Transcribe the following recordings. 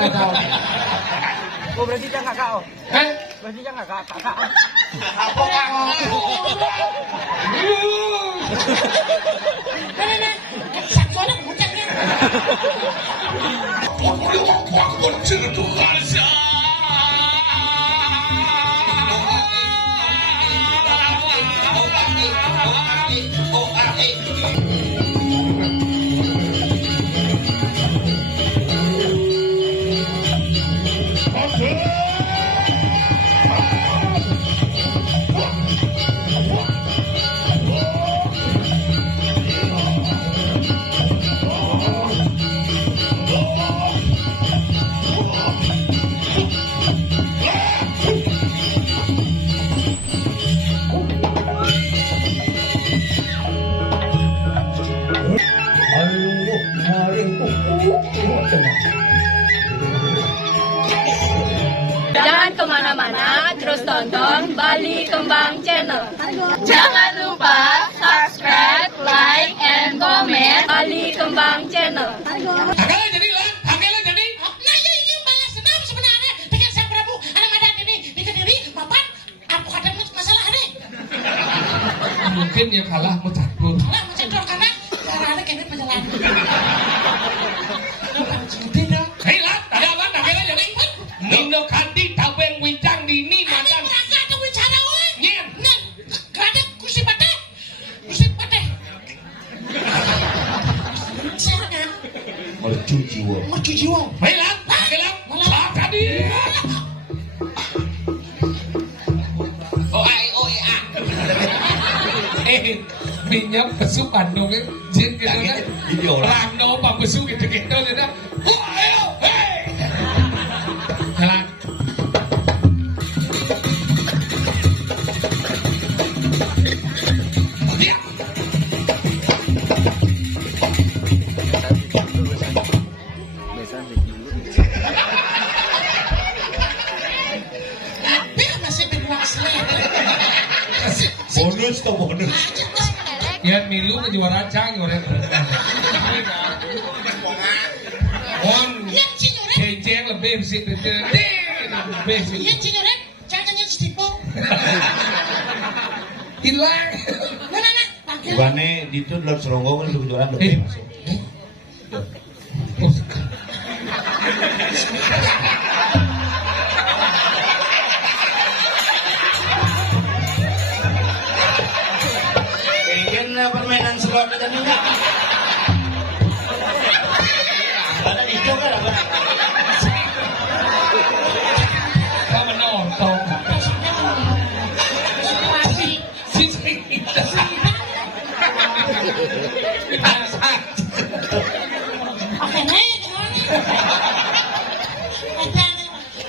setengah tahun. Oh berarti dia kakak oh? Hah? Berarti dia kakak. Apa kang? saksono bucaknya. Jangan kemana-mana, terus tonton Bali Kembang Channel. Jangan lupa subscribe, like, and comment Bali Kembang Channel. Hanggalan jadi lah, hanggalan jadi. Nah ya ini balas dendam sebenarnya dengan Sang Prabu Armada ini di Kediri papan apa ada masalah nih? Mungkin ya kalah mucakur. Lah mencendol karena ada kene penjalan. Hei lah, ada apa? Hanggalan jadi. Nino Kandi tabeng wicang dini mandan. Mereka ada bicara oi. Nyen. Nyen. Kerana kursi patah. Kursi patah. Siapa? Mercu jiwa. Mercu jiwa. Hei lah, hanggalan. Saat tadi. Minyak pesu Bandung kan, jin gitu kan, rano bang pesu gitu gitu, wah, hei, jalan. Ya. Dia masih beruang selera. Bonus tuh bonus. Ya milu kejuaraan cang juara on Yang cinyoret. ceng lebih sih lebih sih Yang cinyoret. Jangannya setipu. hilang. Mana panggil. Bukannya itu dalam seronggo kan untuk kejuaraan lebih masuk. Kayaknya permainan slot aja nih. Ada itu kan apa? Kamu nonton si Oke nih.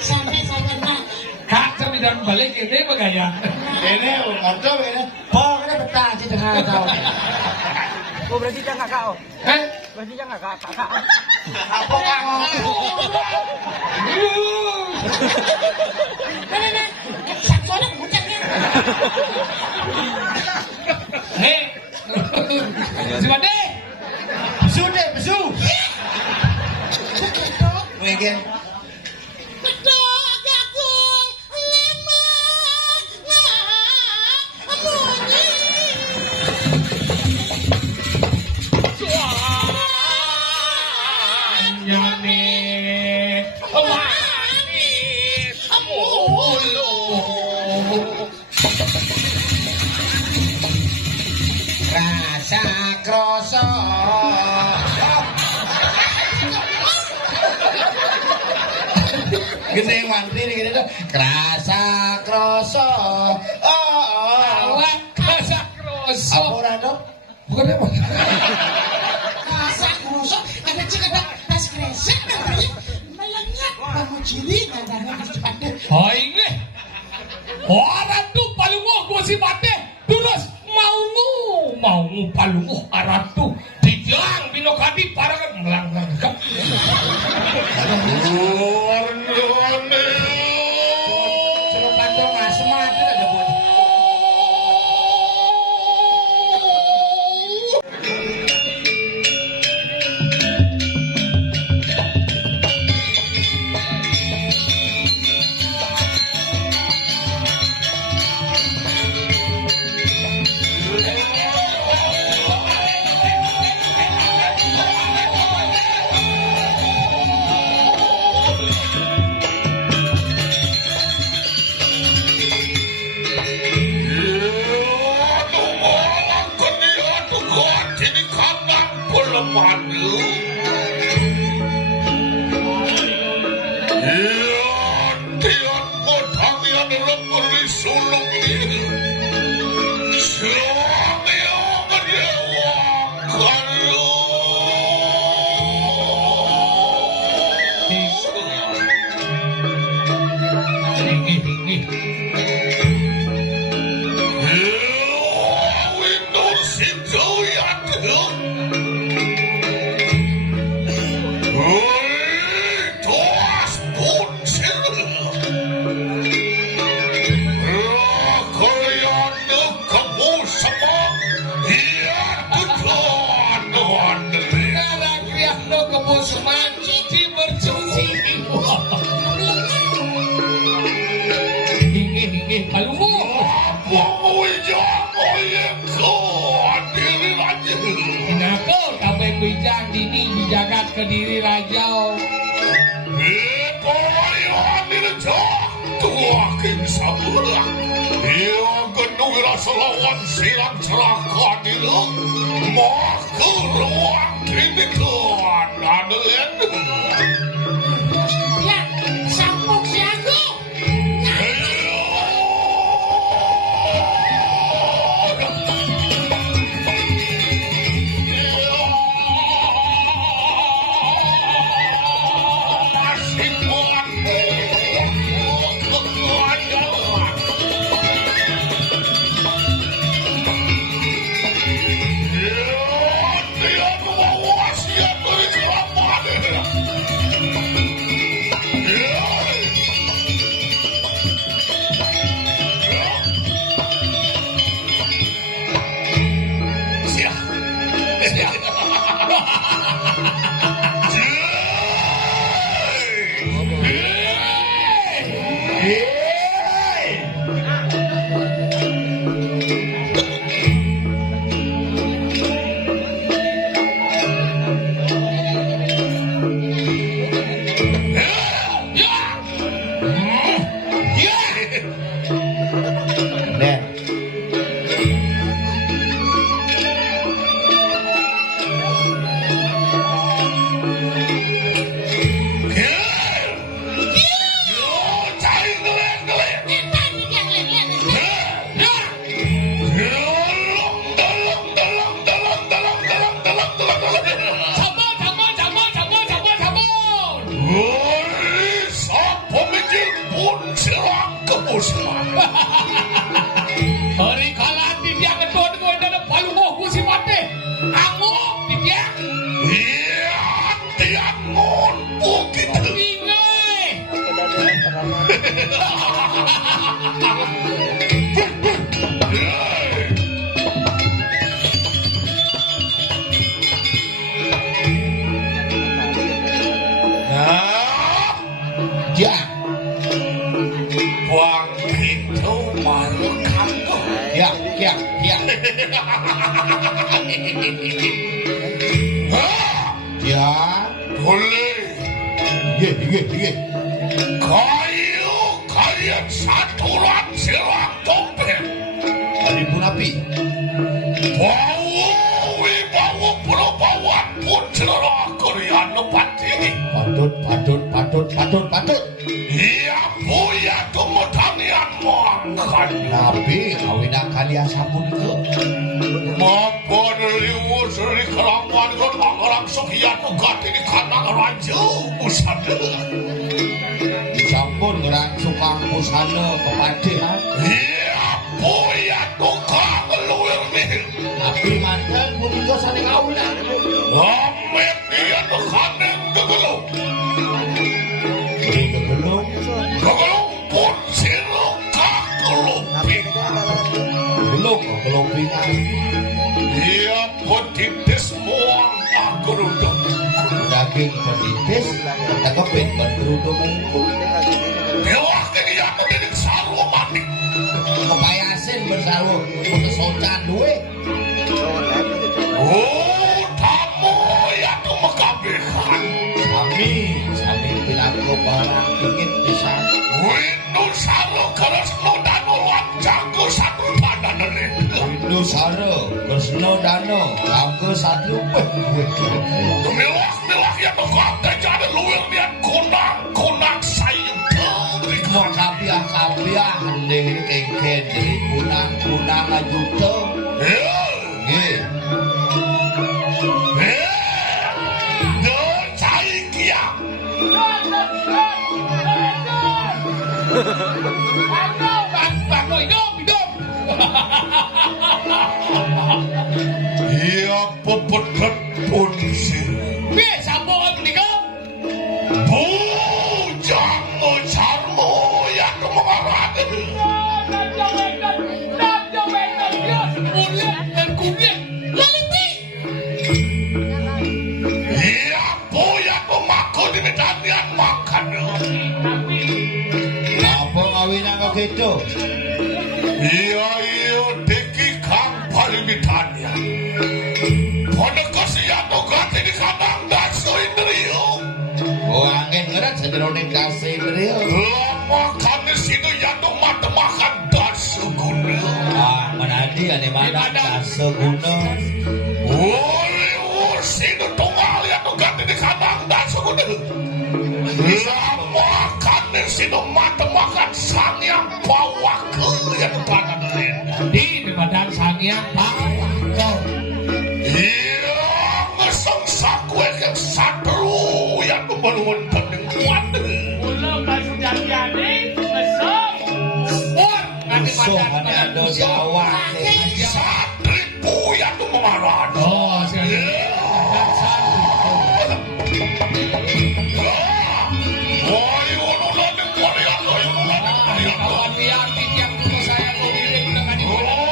Sampai nah. kak sembilan balik ini begaya. Ini motor ini. Oh, ini betah di tengah tahun. Oh berarti dia kakak oh? Hah? Berarti dia kakak. Apa kang? Mana saksono bucaknya. Hei, si Bade, Besu deh, besu. Mungkin. Betul jagung ngemak munyi. nyane, manis, mulu. Rasa kroso. Gede mantri nih gede tuh. Rasa kroso. Awak kasak kroso. Apa orang dok? Bukan apa? Kasak rusuk ada cekak tas kresek namanya melengak kamu ciri nadanya cepat deh. Oh ini, orang tuh palungo gua si Bade. Terus mau palungo aratu. Dijang binokadi para kan melang-lang. Suruh kantong asma itu ada buat. madu. Tiap kota yang lemuri sulung ini. Selama menyewakan Wijang dini dijagat ke diri raja. Porayan direjo tuakin sabulah. Ia gendung rasa lawan silang celaka dina. Maka ruang tinikan adelen. Ya, sampok si aku. Hari kalati dia ngedon gue dan paluh ku si mate. Aku dia. Iya, dia mon bukit. Ingai. Ya. Buang itu malu kamu. Ya. Ya, boleh. Ye. Kalian saturan silang topeng. Hari pun api. Bau perempuan pun cerah kalian nepati. Patut. Iya puya kemudian makan. Nabi kawin kalian sabun ke. Mampun liwus dari kelamuan ke pangerang sekian ugat ini karena raja busana. Sampun ngerang sukang busana kepada. Iya puya tukang luar nih. Nabi mantan pun juga saling awulan. Amin dia tukang kegelung. Kegelung pun siruk kegeluping. Kegelupingan. Dia petitis muang gerudung. Daging petitis, takepin gerudung. Dewa dia mendidik sarwa mati. Kepayasin bersaru putus socan duwe. Oh, tamu ya tuh mekabihan. Sami pilaku barang ingin bisa. Windu saro keres muda nulang jago satu badan ini. Windu saro keres dano aku satu Milah ya kata jadi luwil dia kunang sayang mau kapiah nih kengken dari kunang laju tuh Iya pepetet pun sih Bisa bohong menikah. Bujang ucarmu yang kemengarat Iya puya pemaku di medanian makan apa ngawinang kok gitu Iya deki kang paling medanian Pada kasihan tuh ganti di kandang dasu indrio oh angin ngerat sederoning kasih beliau Lama kami sini yang tuh makan dasu guna menadi ane mana kaso guna Sini tunggal yang tuh ganti di kandang dasu guna Lama kami sini makan sang yang bawa ke yang pada Di badan sangyang bawa kau. Iya ngeseng sakwe yang satru yang membaluan pendeng kuat so ane ando Jawa Satripu yang tuh mengarah Oh, siapa? Kawan lihat yang dulu saya mau dirik dengan ibu.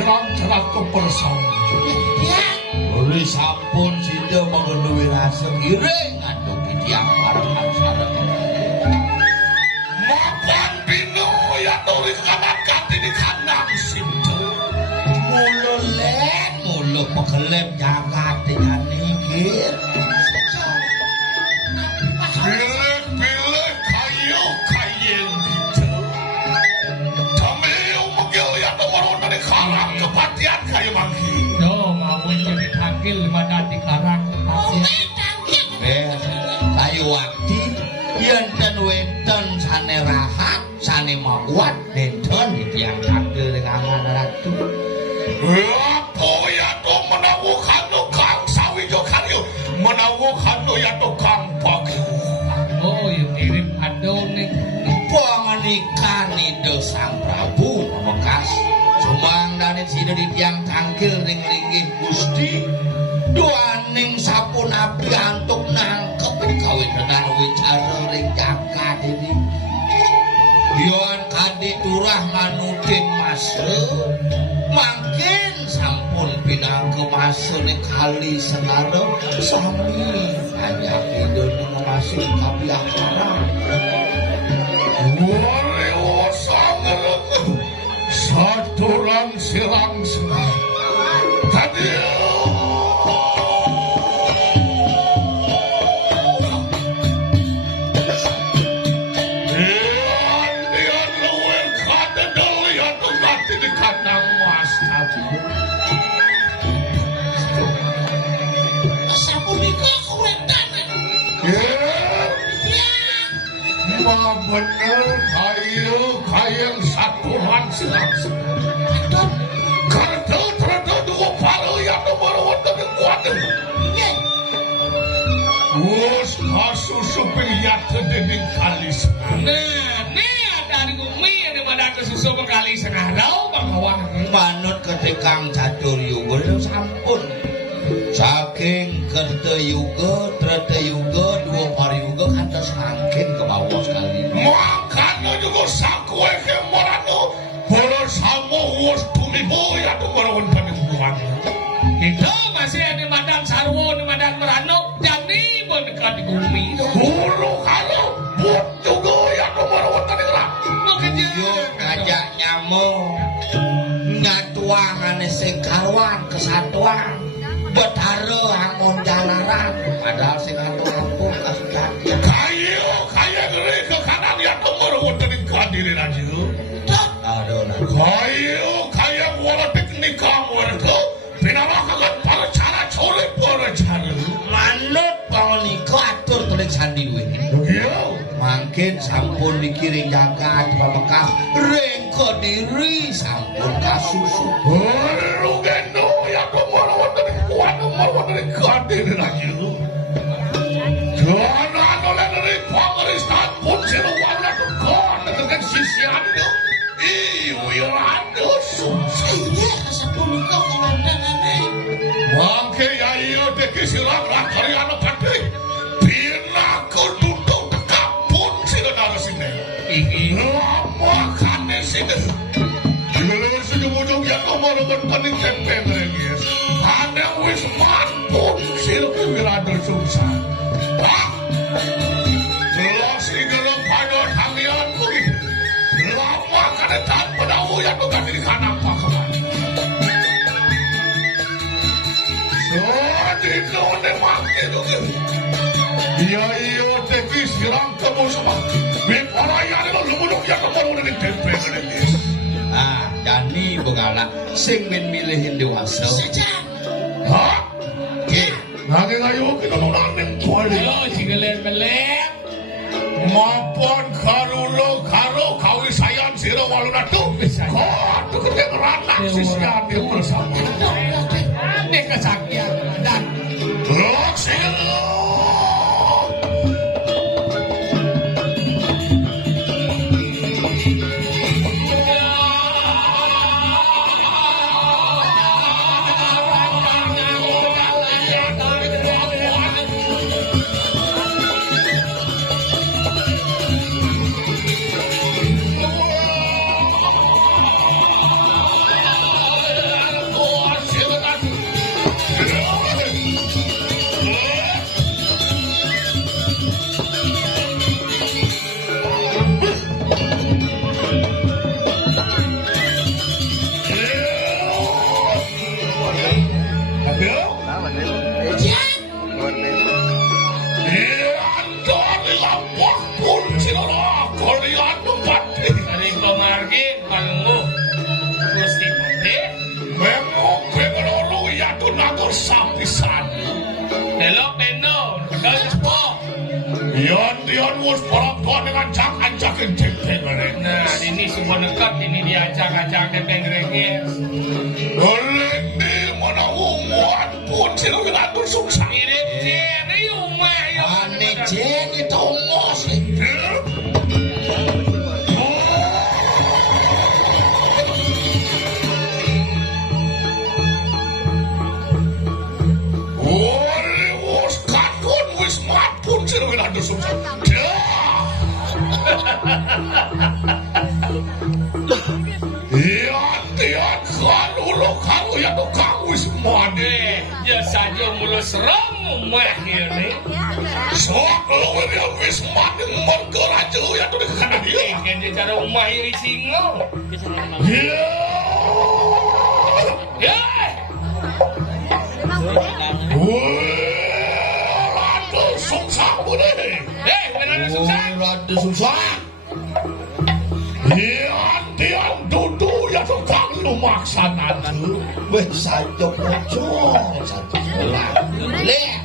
sirang ceratu bersama. Uri sampun sida mengenuwi rasa iring atau kitiang parahan sarang. Mapan bino ya turi kanan kati di kandang sinta. Mulu lek, mulu pekelep jagat dengan nikir. Pilih kayu kayeng gitu. Tamil mungil ya nomor dari karang kepatian kayu mangki. No, mau jadi takil badan di karang. Kayu wakti yen wenten sane rahat, sane makuat denten ditiang takdir dengan ratu. Apa ya to menawukan to kang sawi jo karyo menawukan to ya to kang pagi. Oh, yang kirim kado nih. Buangan ikan itu sang Prabu bekas sumang dan sida ditiang tangkil ring-ringgih Gusti duaning sapun api antuk nangkep kawin tenan wicara ring jagat ini yon kadi turah manudin masuk makin sampun pinangke masuk ning kali senaro sami hanya pidon masih kabiakara Wario sangat saturan sirang senang. Tadi Dian luwih kadedel ya tuh nanti di kandang mas tadi. sapunika kuwetan Ma bener kayu saturan sirang senang. Karena ternyata dua palu yang nomor wonten ing kuaten. Wes kasus supiyat dening kalis. Nah, nih ada di bumi yang badan kesusu bekali sengarau bangawang. manut ketikang catur yuga sampun saking kerta yuga trete yuga dua par yuga kantos angkin ke bawah sekali Makanya juga sakwe ke morano. Para samo wes tumibo ya nomor wonten ing kuaten. Itu masih ada badan sarwo, di badan merano, jadi berdekat di bumi. Guru kalau buat juga ya nomor wonten ing ra. Makanya yuk ngajak nyamuk nyatuangan sing karuan kesatuan betara angon jalaran padahal sing atuh ampun kasujatian Kayu ngeri ke kanan ya nomor wonten ing kadiri aja. aduh nah Kayu wala teknik kamu itu. Pinawakakan para cara curi para cara. manut pangonika atur tulik sandi duwe Yo. mangkin sampun dikiring jagat pabekas ring kediri sampun kasusu Rugendo ya nomor wonten ing kuat nomor wonten ing kadiri aja. Jangan oleh dari pemerintahan pun sira wala kon dengan sisian itu. Wirando iya sapunika komandanane Mangke ya iyo deki silang lakari anu kati. Pina kudutung tekapun sila narasine. Lama kane sini. Gila sini wujung ya nomor bertanding tempe guys. Ane wis manpun sila wirando sungsan. Jelas igelo pada tangian begitu. Lama kane tak pedawu ya tuh kati di kanan pakaman. Dino ne mangke juga. Iya teki sirang kamu semua. Beporaya ne lumuduk ya kamu udah tempe gelis. Dani bengala sing men milihin dewasa Hah? Ki Nanti ayo kita mau nanding kuali. Ayo, cigelet-belet. Maupun karo kawi sayang siro waluna tuh. Kau tuh kedengeran naksisnya dia bersama. Ini kesaktian badan. Lok siro. Dari lampah pun sinara kalian pati. Ari pamargi palungo Gusti Pati. Memang pengelola ya tu nagor sapisan. Hello Peno, guys po. Dian mus perempuan dengan cak-cakin tempeng mereka. Nah, ini semua dekat ini diacak-acak tepeng rengges. Oleh di mana umuan pun sinara tu susah. Mirip Jerry umah ya. Ane jengi tomos. Oleh wis kadon wis mapun sinara tu susah. Tian kalau lo kamu ya tu kamu semua deh. Ya saja mulu serem umah ini. Sok lo dia wis mati mergeraja ya tu dekat dia. Kan dia cara umah ini singo. Ya. Ya. Rada susah boleh. Benar susah. Rada susah. Tian duduk ya tu kamu lo maksana tu. Weh satu pocong. Satu sebelah. Leh.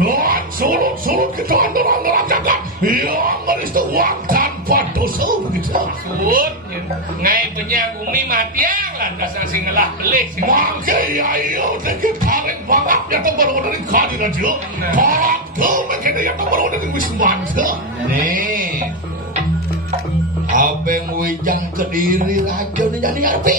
Dan surut kita orang jaga. Yang manis tu uang tanpa dosa begitu. Sud, ngai punya bumi matiang lantas sing ngelah belik. Mangke ya iyo dikit karen banget ya tu baru dari kali raja. Parang tu mungkin ya tu baru dari wisman tu. Nih. Abeng wijang kediri raja ni jadi arti.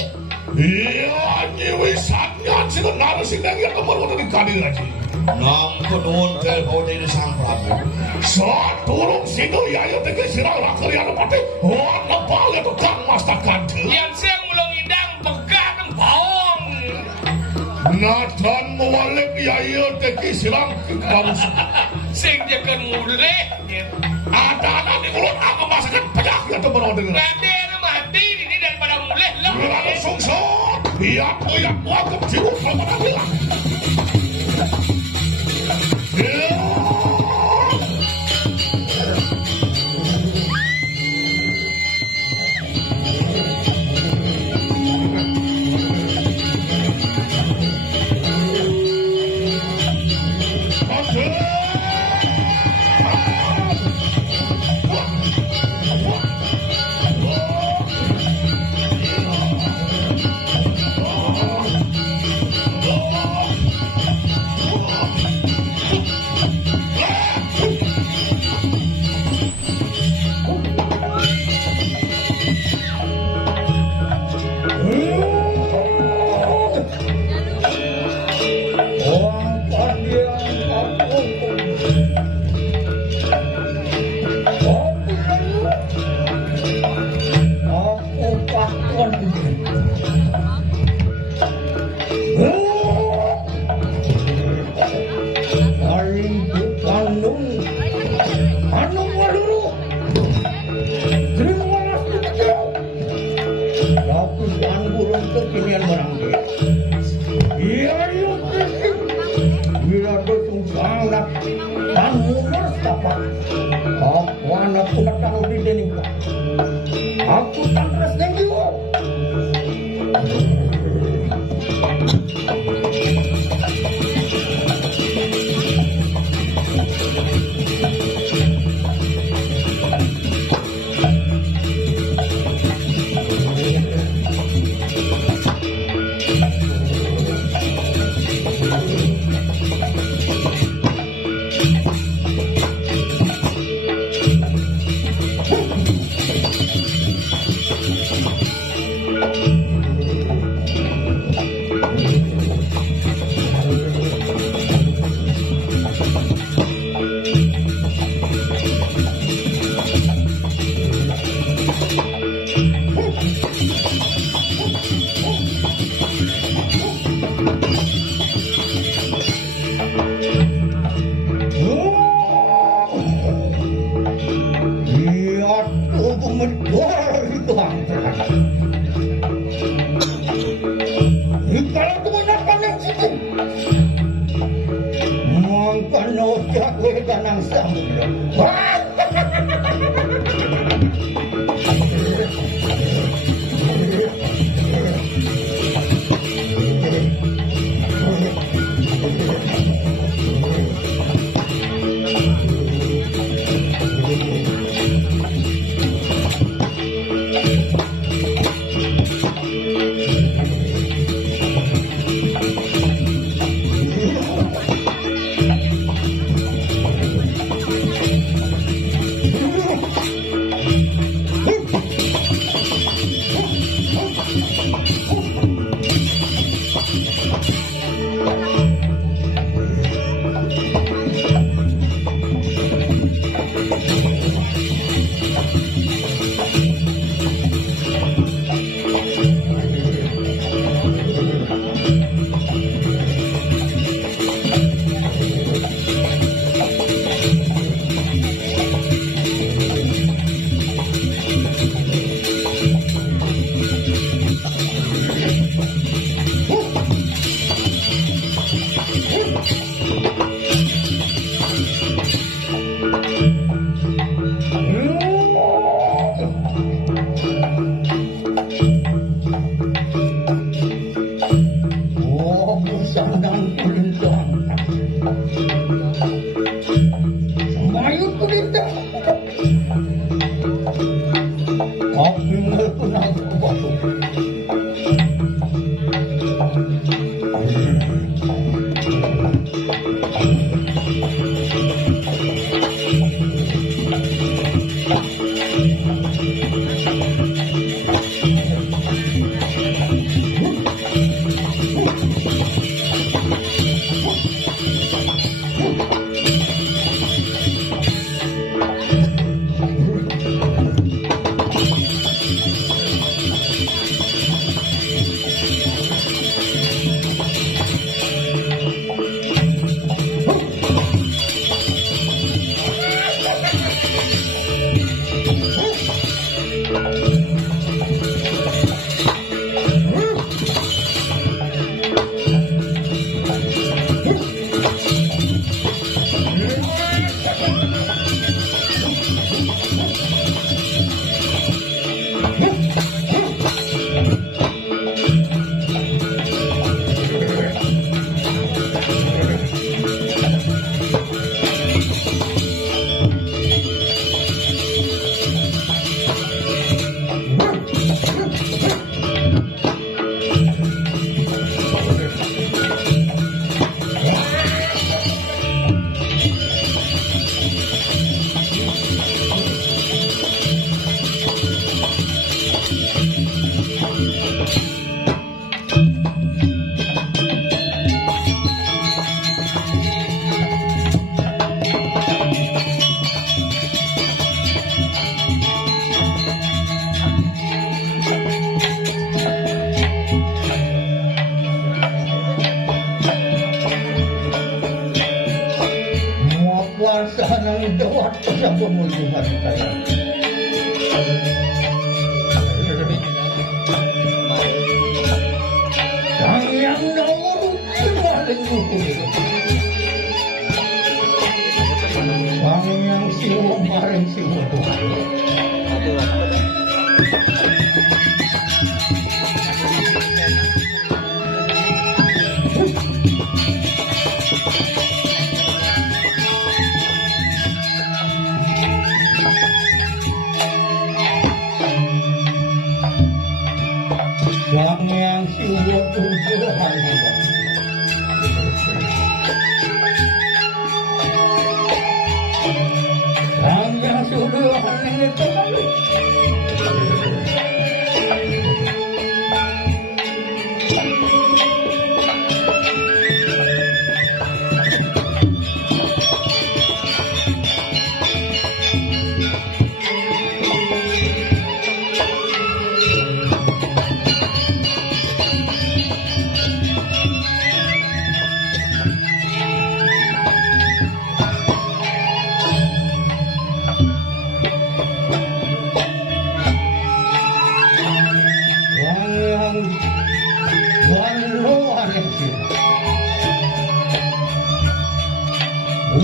Iya, ni wisatnya sih naruh sih yang tu baru dari kali raja. Nampun nuwun kelpo dari sang prabu. Saat turun situ ya iyo dikit sirang rakar ya pati. Oh, nampak ya tu kang mastakan tu. Yang siang mulung indang begah dan bawang. Nathan mewalik ya iyo dikit sirang bangsa. Sing dia kan mulai. Ada anak di mulut aku masakan pedak ya tu baru dari. Nanti ada mati ini daripada mulai lah. Lalu sungsut, biar koyak wakaf jiwa selamat hilang. Aku tak terus nengok. panojak kowe kanang samudra. Kuasaan dawat sa pemuluhan kaya. Sayang naurut semaling hukum. Sayang siwa maring siwa Tuhan. Yang siwa Tuhan. Yang sudah aneh terlalu.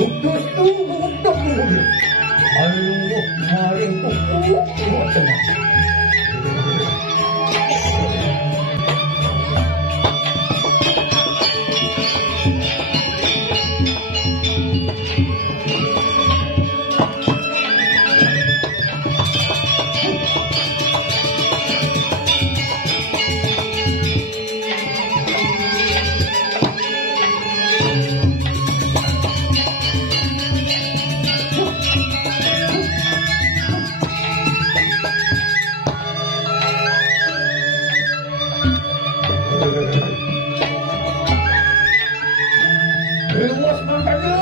Udus uduk uduk. Alungguh maring kuku tengah. Dewas mantanya.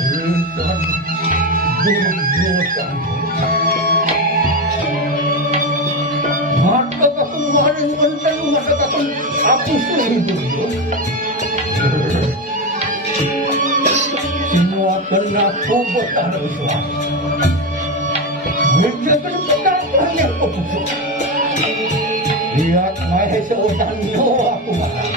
Resan dosan. Mata aku maring enten mata aku selingkuh. Semua kena kubur harus Bunda berpetapa yang kebusuk. Lihat Mahesa dan doa aku marah.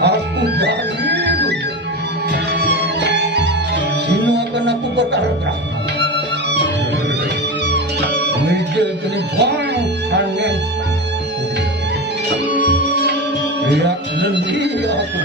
Aku dari dulu. Sino akan aku bertarung. Meja kelibang angin. Lihat lendir aku.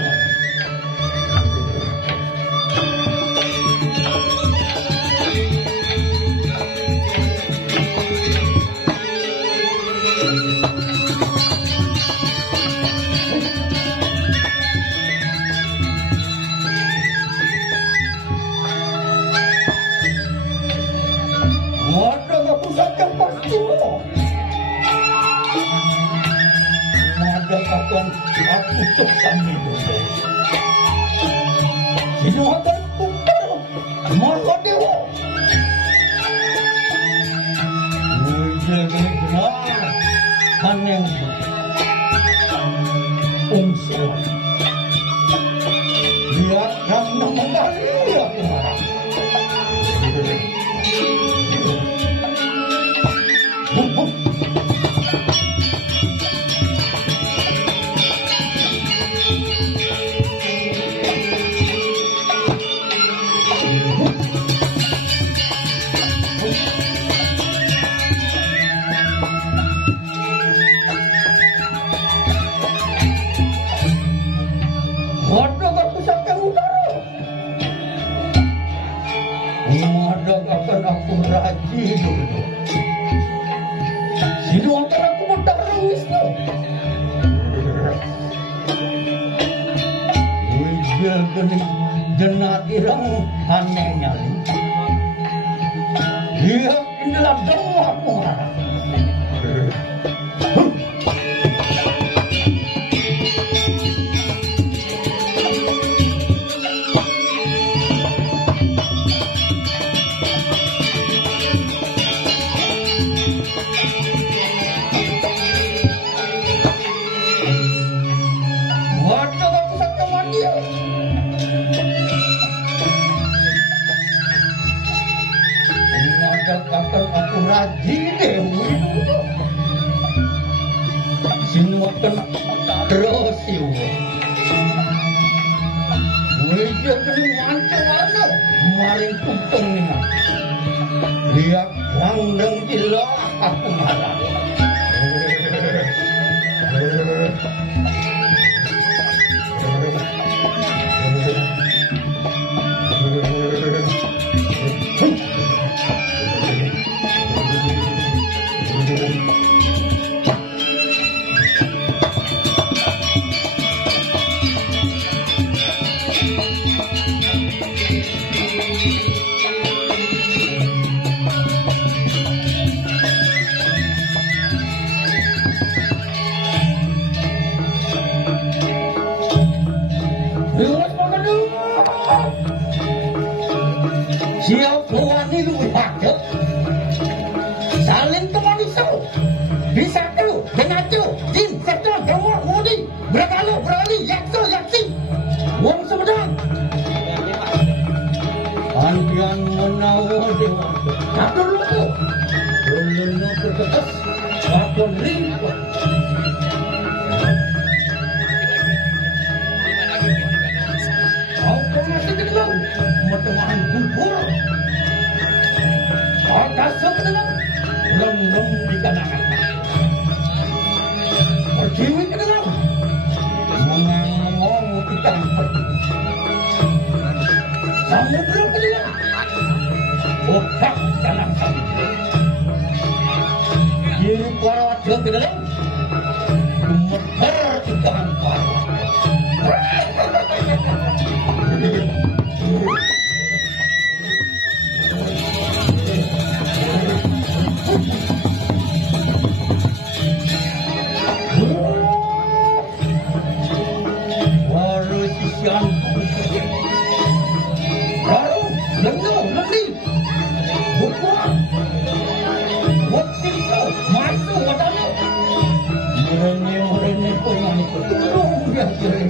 Aku tukang itu. Sino akan putar malah dewa. Menjadi benar hanya unsur. Lihat kamu menggali aku marah. Akan aku raji dulu. Sino akan aku bertarung Wisnu. Wijil geni jenatirang aneh nyali. Dia inilah demu aku marah. Akan aku raji dewi. Sino akan terus iu. Wajah kena mancang maring kumpung ni. Lihat langgang gila aku marah. Satu dulu. Belum terketas. Satu ribu. Kau pernah sekedar metemukan kubur. Atas sekedar lembung di kanan. Berjiwi ke dalam. Mengangong kita. Samudra ke dalam. Otak dalam samudra. Kiri parawat ke dalam. Gemeter di tangan parawat. Baru sisian. Baru lengan nanti. Bukuan. Waktu itu masuk wadahnya. Merene pun yang ikut. Tolong dia kira.